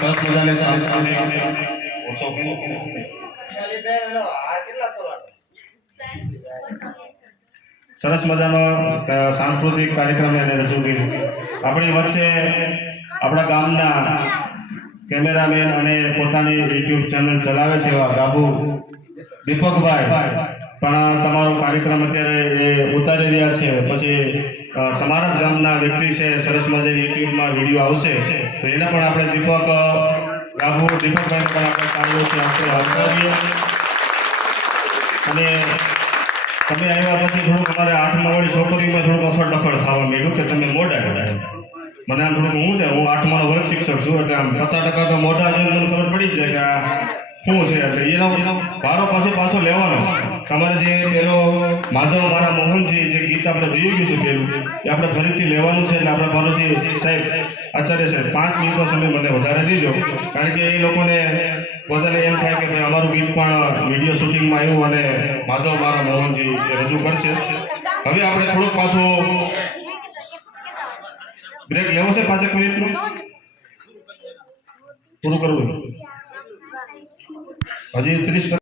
સરસ મજાની સરસ મજાનો સાંસ્કૃતિક કાર્યક્રમ એને રજૂ કર્યું. આપણી વચ્ચે આપણા ગામના કેમેરામેન અને પોતાની યુટ્યુબ ચેનલ ચલાવે છે એવા ગાબુ દીપકભાઈ પણ તમારો કાર્યક્રમ અત્યારે એ ઉતારી રહ્યા છે. પછી તમારા જ ગામના વ્યક્તિ છે, સરસ મજાની યુટ્યુબમાં વિડીયો આવશે તો એને પણ આપણે ગાબુ દીપકભાઈને પણ આપણે કાર્યોથી આપણે આવકારીએ. અને તમે આવ્યા પછી થોડુંક અમારે આઠમા વાળી છોકરીમાં થોડુંક અખડ થવા માંડ્યું કે તમે મોઢા કરાય. મને આમ થોડુંક હું છે, હું આઠમાનો વર્ગ શિક્ષક છું એટલે આમ 50% તો મોઢા જોઈને મને ખબર પડી જ જાય કે આ શું છે. એટલે એનો વારો પાછો લેવાનો. તમારે જે પેલો માધવ મારા મોહનજી જે ગીત આપણે જોયું હતું પેલું એ આપણે ફરીથી લેવાનું છે. એટલે આપણે ફરીથી સાહેબ આચાર્ય સાહેબ 5 મિનિટનો સમય મને વધારે દીજો, કારણ કે એ લોકોને બધાને એમ થાય કે ભાઈ અમારું ગીત પણ વિડીયો શૂટિંગમાં આવ્યું અને માધવ મારા મોહનજી રજૂ કરશે. હવે આપણે થોડુંક પાછું બ્રેક લેવો છે, 5 મિનિટનું પૂરું કરવું હજી 30